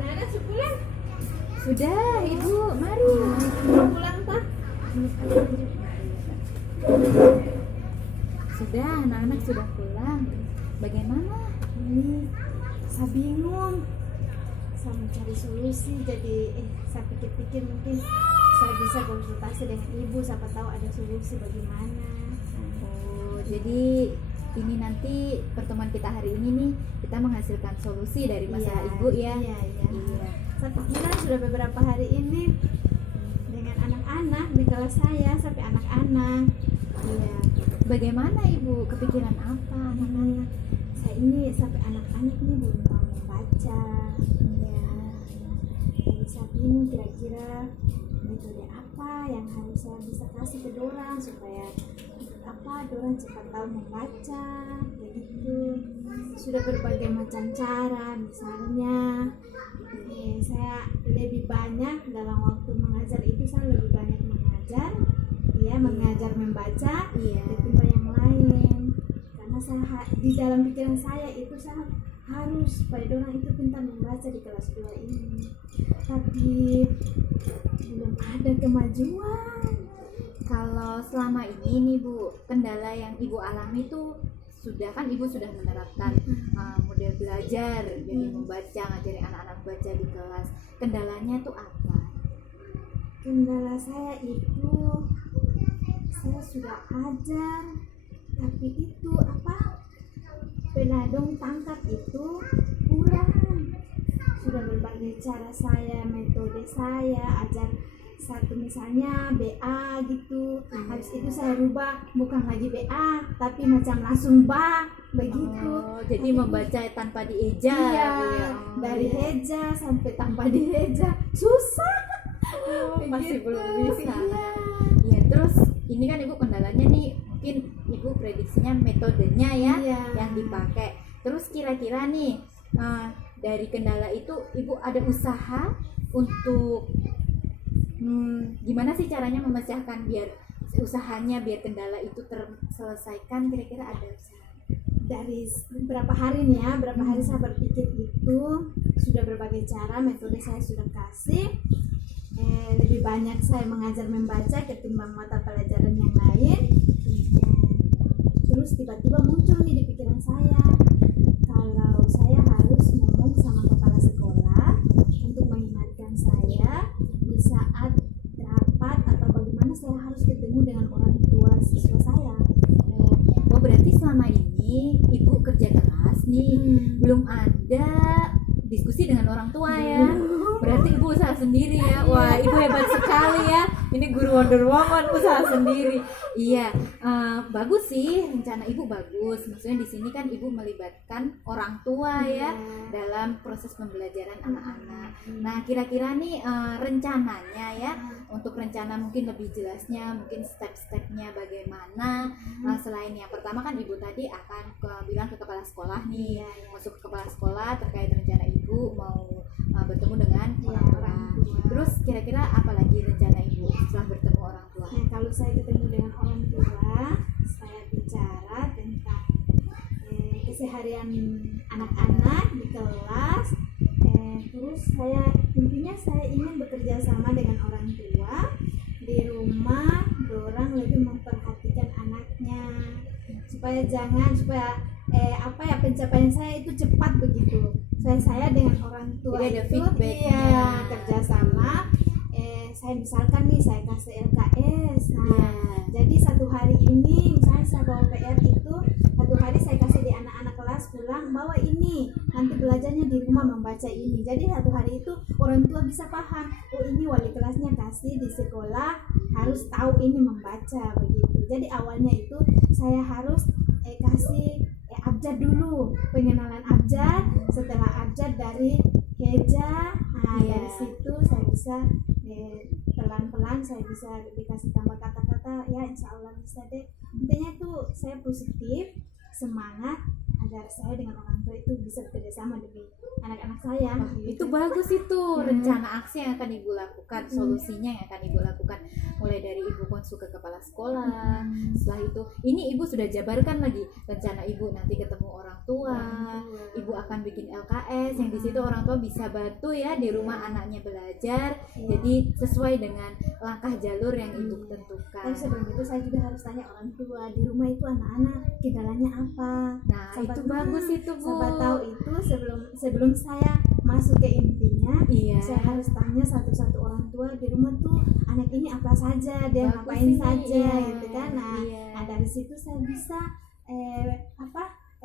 Anak-anak sepulang? Sudah, Ibu, mari. Pulang tak? Sudah, anak-anak sudah pulang. Bagaimana? Ini saya bingung. Saya mencari solusi, jadi saya pikir-pikir mungkin saya bisa konsultasi dengan ibu, siapa tahu ada solusi bagaimana. Oh, jadi ini nanti pertemuan kita hari ini nih, kita menghasilkan solusi dari masalah Ibu ya. Iya. Saya pikirkan sudah beberapa hari ini dengan anak-anak di kelas saya sampai anak-anak. Iya. Bagaimana Ibu? Kepikiran apa anak-anak? Saya ini sampai anak-anak ini belum tahu membaca. Iya. Jadi saya bingung kira-kira metode apa yang harus saya bisa kasih ke dorang supaya dorang cepat tahu membaca begitu. Sudah berbagai macam cara, misalnya saya lebih banyak dalam waktu mengajar itu, saya lebih banyak mengajar mengajar membaca ketimbang yang lain, karena saya di dalam pikiran saya itu saya harus supaya dorang itu pintar membaca di kelas 2 ini, tapi belum ada kemajuan. Kalau selama ini nih Bu, kendala yang Ibu alami itu Ibu sudah menerapkan model belajar, jadi membaca, ngajarin anak-anak baca di kelas. Kendalanya tuh apa? Kendala saya itu, saya sudah ajar, tapi itu penadong tangkap itu kurang. Sudah berbagai cara saya, metode saya ajar satu misalnya BA gitu, habis itu saya rubah bukan lagi BA tapi macam langsung BA begitu. Jadi membaca tanpa dieja. Iya, dari heja sampai tanpa dieja susah. Masih Begitu. belum bisa. Iya. Ya, terus ini kan Ibu kendalanya nih, mungkin Ibu prediksinya metodenya ya yang dipakai. Terus kira-kira nih dari kendala itu Ibu ada usaha untuk gimana sih caranya memecahkan biar kendala itu terselesaikan, kira-kira ada usaha? Dari berapa hari nih ya, berapa hari saya berpikir itu, sudah berbagai cara, metode saya sudah kasih. Lebih banyak saya mengajar membaca ketimbang mata pelajaran yang lain. Terus tiba-tiba muncul nih di pikiran saya, kalau saya harus ngomong sama kepala sekolah untuk mengingatkan saya di saat rapat atau bagaimana saya harus ketemu dengan orang tua siswa saya. Oh, berarti selama ini Ibu kerja keras nih, belum ada diskusi dengan orang tua ya. Berarti Ibu usaha sendiri ya. Wah, Ibu hebat sekali ya. Ini guru Wonder Woman, usaha sendiri. Iya, bagus sih, rencana Ibu bagus. Maksudnya di sini kan Ibu melibatkan orang tua ya dalam proses pembelajaran anak-anak. Nah, kira-kira nih rencananya ya, untuk rencana mungkin lebih jelasnya, mungkin step-stepnya bagaimana. Selain yang pertama kan Ibu tadi akan bilang ke kepala sekolah nih, masuk ke kepala sekolah terkait rencana Ibu mau bertemu dengan orang tua. Terus kira-kira apa lagi rencana Ibu setelah bertemu orang tua? Nah, kalau saya ketemu dengan orang tua, saya bicara tentang keseharian anak-anak di kelas. Terus intinya saya ingin bekerja sama dengan orang tua di rumah, dorang lebih memperhatikan anaknya supaya pencapaian saya itu cepat begitu. Saya dengan orang tua jadi ada itu feedbacknya. kerjasama. Saya misalkan nih saya kasih LKS. Jadi satu hari ini misalnya saya bawa PR itu, satu hari saya kasih di anak-anak kelas pulang bawa ini, nanti belajarnya di rumah membaca ini. Jadi satu hari itu orang tua bisa paham, oh ini wali kelasnya kasih di sekolah harus tahu ini membaca begitu. Jadi awalnya itu saya harus kasih abjad dulu, pengenalan abjad. Setelah abjad dari heja, dari situ saya bisa pelan-pelan saya bisa dikasih tambah kata-kata, ya insya Allah bisa deh. Intinya tuh saya positif, semangat agar saya dengan orang tua itu bisa bekerja sama demi anak-anak saya. Itu bagus itu rencana aksi yang akan Ibu lakukan, solusinya yang akan Ibu lakukan, mulai dari Ibu konsul ke kepala sekolah. Setelah itu ini Ibu sudah jabarkan lagi rencana Ibu nanti ketemu orang tua. Ibu akan bikin LKS yang di situ orang tua bisa bantu ya di rumah anaknya belajar. Jadi sesuai dengan langkah jalur yang ibu tentukan. Tapi sebelum itu saya juga harus tanya orang tua di rumah itu anak-anak kendalanya apa. Nah, itu bagus itu, Bu. Siapa tahu itu sebelum saya masuk ke intinya, Iya. saya harus tanya satu-satu orang tua di rumah tuh anak ini apa saja, dia Bagus ngapain ini, saja iya. gitu kan. Iya. Nah, dari situ saya bisa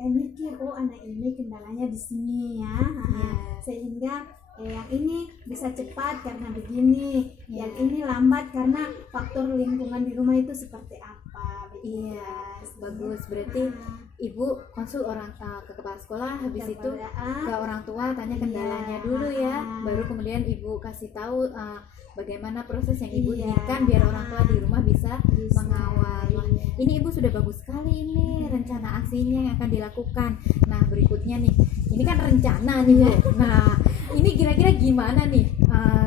mikir, oh anak ini kendalanya di sini ya. Iya. Sehingga yang ini bisa cepat karena begini, Iya. yang ini lambat karena faktor lingkungan di rumah itu seperti apa. Begitu. Iya, bagus. Berarti ibu konsul ke kepala sekolah, habis itu ke orang tua tanya kendalanya dulu ya, baru kemudian ibu kasih tahu bagaimana proses yang ibu inginkan biar orang tua di rumah bisa mengawal. Wah, ini ibu sudah bagus sekali ini rencana aksinya yang akan dilakukan. Nah, berikutnya nih, ini kan rencana nih Bu. Nah, ini kira-kira gimana nih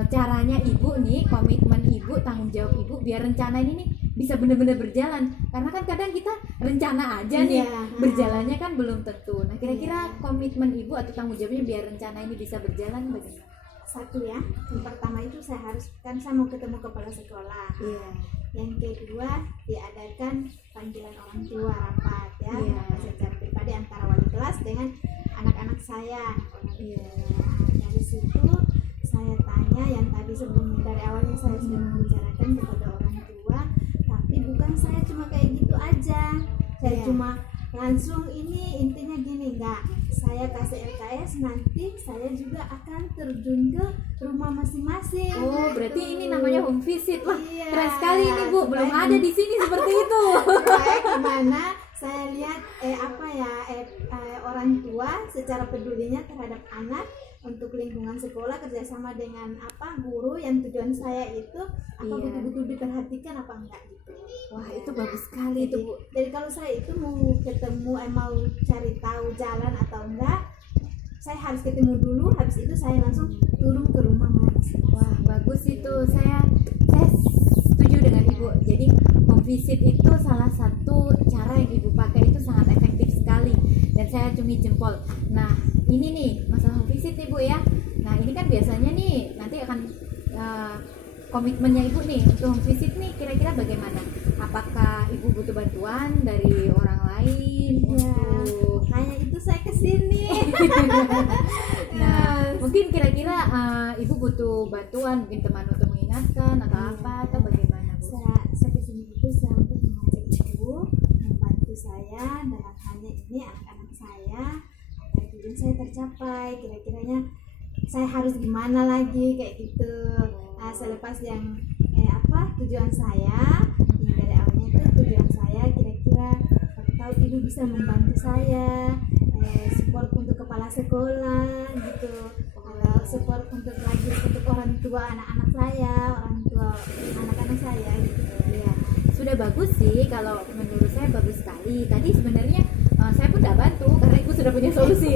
caranya ibu nih, komitmen ibu, tanggung jawab ibu biar rencana ini nih bisa benar-benar berjalan, karena kan kadang kita rencana aja nih, berjalannya kan belum tentu. Nah, kira-kira komitmen ibu atau tanggung jawabnya biar rencana ini bisa berjalan bagaimana? Satu ya, yang pertama itu saya mau ketemu kepala sekolah. Iya. Yang kedua diadakan panggilan orang tua rapat ya, Iya. secara pribadi antara wali kelas dengan anak-anak saya. Iya. Dari situ saya tanya yang tadi sebelum dari awalnya saya sudah membicarakan kepada orang tua, tapi bukan saya cuma kayak gitu aja. Saya Iya. cuma langsung ini intinya gini, enggak, saya kasih LKS, nanti saya juga akan terjun ke rumah masing-masing. Oh, berarti gitu. ini namanya home visit. Wah, Iya. keren sekali ini Bu, belum Supaya ada di sini seperti itu. supaya gimana saya lihat orang tua secara pedulinya terhadap anak untuk lingkungan sekolah, kerjasama dengan guru, yang tujuan saya itu Iya. betul-betul diperhatikan apa enggak gitu. Wah, itu bagus sekali itu Bu. Jadi kalau saya itu mau ketemu, mau cari tahu jalan atau enggak, saya harus ketemu dulu, habis itu saya langsung turun ke rumah masing-masing. Wah, bagus itu. Saya setuju dengan Ibu. Jadi home visit itu salah satu cara yang Ibu pakai itu sangat efektif sekali dan saya acungi jempol. Nah, ini nih masalah home visit nih Bu ya. Nah, ini kan biasanya nih nanti akan komitmennya Ibu nih untuk home visit nih kira-kira bagaimana? Apakah Ibu butuh bantuan dari orang lain untuk Hanya itu saya kesini. Nah, mungkin kira-kira Ibu butuh bantuan, mungkin teman untuk mengingatkan atau apa atau bagaimana Bu? Saya kesini itu saya untuk mengajak ibu membantu saya dalam halnya ini anak-anak saya agar tujuan saya tercapai. Kira-kiranya saya harus gimana lagi kayak gitu. Selepas yang tujuan saya yang dari awalnya itu tujuan saya, kira-kira aku tahu ibu bisa membantu saya support untuk kepala sekolah gitu, atau support untuk orang tua anak-anak saya gitu. Ya, sudah bagus sih, kalau menurut saya bagus sekali. Tadi sebenarnya saya pun tidak bantu karena Ibu sudah punya solusi.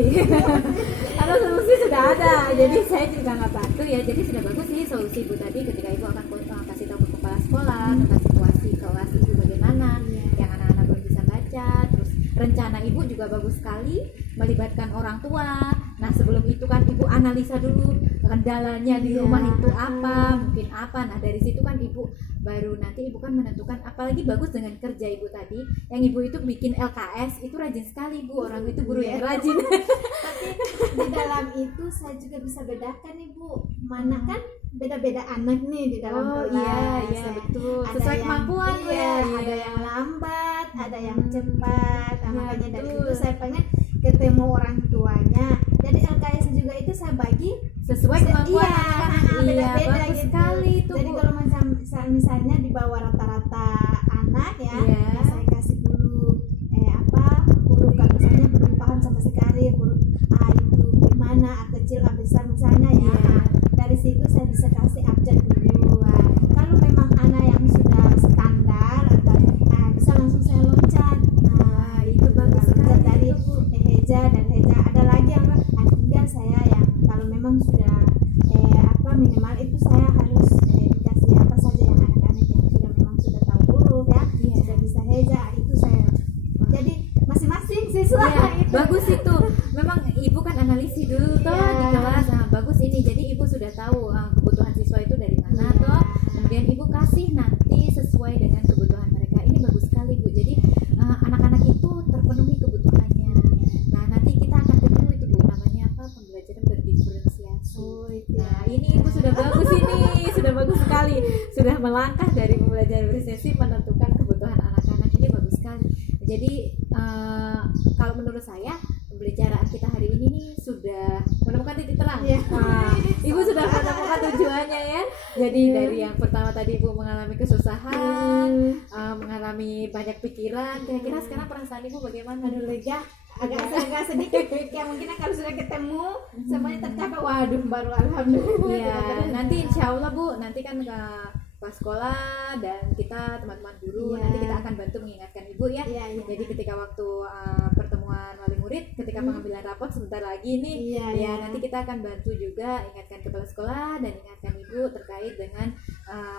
Karena solusi sudah ada, jadi saya juga nggak bantu ya. Jadi sudah bagus sih solusi Ibu tadi ketika Ibu akan kasih tahu ke kepala sekolah tentang situasi kelas Ibu bagaimana, yang anak-anak belum bisa baca. Terus rencana Ibu juga bagus sekali, melibatkan orang tua. Nah, sebelum itu kan Ibu analisa dulu kendalanya di rumah itu apa, mungkin apa. Nah, dari situ kan Ibu baru nanti Ibu kan menentukan. Apalagi bagus dengan kerja Ibu tadi, yang Ibu itu bikin LKS itu rajin sekali Bu, orang itu guru yang rajin. Tapi di dalam itu saya juga bisa bedakan Ibu, mana kan beda-beda anak nih di dalam kelas. Iya betul, Ada sesuai yang- kemampuan Bu ya. ada yang lambat, ada yang cepat. Iya, Makanya dari betul. itu saya pengen ketemu orang tuanya. Jadi LKS juga itu saya bagi Sesuai kemampuan iya, anak-anak. Iya, beda-beda bagus gitu. sekali itu Jadi Bu. kalau misalnya di bawah rata-rata anak ya, Iya. saya kasih dulu huruf, kalau misalnya belum paham sama sekali huruf A itu gimana, A kecil, A besar misalnya ya. Iya. Dari situ saya bisa kasih abjad dulu. Kalau memang anak yang sudah standar atau bisa langsung saya loncat. Itu bagus loncat sekali dari itu, Bu. heja dan heja. Ada lagi yang tinggal saya yang kalau memang sudah minimal itu saya harus dikasih apa saja yang anak-anak yang memang sudah tahu huruf ya, Iya. sudah bisa heja, itu saya. Jadi masing-masing siswa Iya, itu. bagus itu. Memang Ibu kan analisis dulu toh di kelas. Nah, bagus ini. Jadi ibu sudah tahu kebutuhan siswa itu dari mana toh. Kemudian ibu kasih nanti sesuai dengan kebutuhan mereka. Ini bagus sekali Bu. Jadi anak-anak itu terpenuhi kebutuhannya. Nah, nanti kita akan ketemu itu Bu, namanya apa? Pembelajaran berdiferensiasi. Oh, itu. Nah, ini ibu sudah bagus ini, sudah bagus sekali. Sudah melangkah dari pembelajaran berdiferensiasi menentukan kebutuhan anak-anak. Ini bagus sekali. Jadi kalau menurut saya pembicaraan kita hari ini nih sudah menemukan titik terang. Ibu sudah menemukan tujuannya ya. Jadi dari yang pertama tadi ibu mengalami kesusahan, mengalami banyak pikiran. Kira-kira sekarang perasaan ibu bagaimana? Aduh, lega, agak sedikit ya, mungkin kalau sudah ketemu semuanya tercapai, waduh baru alhamdulillah. Iya, nanti insya Allah Bu, nanti kan ke pas sekolah dan kita teman-teman guru nanti kita akan bantu mengingatkan ibu ya. Jadi ketika waktu pertemuan wali murid, ketika pengambilan rapot sebentar lagi nih, nanti kita akan bantu juga ingatkan kepala sekolah dan ingatkan ibu terkait dengan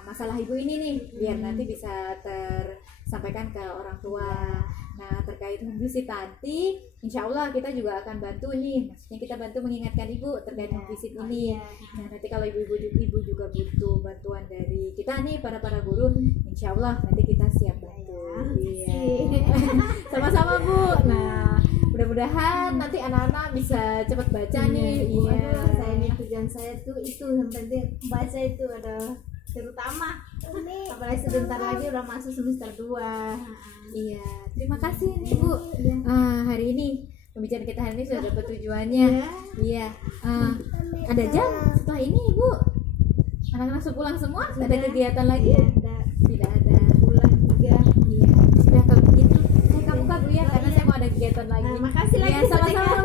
masalah ibu ini nih, biar nanti bisa tersampaikan ke orang tua. Nah, terkait home visit nanti, insya Allah kita juga akan bantu nih, maksudnya kita bantu mengingatkan ibu terkait home visit ini. Nah, nanti kalau ibu juga butuh bantuan dari kita nih para guru, insya Allah nanti kita siap bantu. Sama-sama Bu. Nah, mudah-mudahan nanti anak-anak bisa cepat baca nih. Saya ini tujuan saya tuh itu yang penting baca itu ada terutama, apalagi sebentar lagi udah masuk semester 2. Iya, terima kasih nih Bu. Hari ini pembicaraan kita hari ini sudah dapat tujuannya. Iya. Ada jam setelah ini Ibu. Anak-anak sudah pulang semua? Sudah. Ada kegiatan lagi? Tidak ada. Pulang juga. Iya. Sudah kalau begitu saya kamu Bu ya, karena saya mau ada kegiatan lagi. Makasih lagi. Ya, sama-sama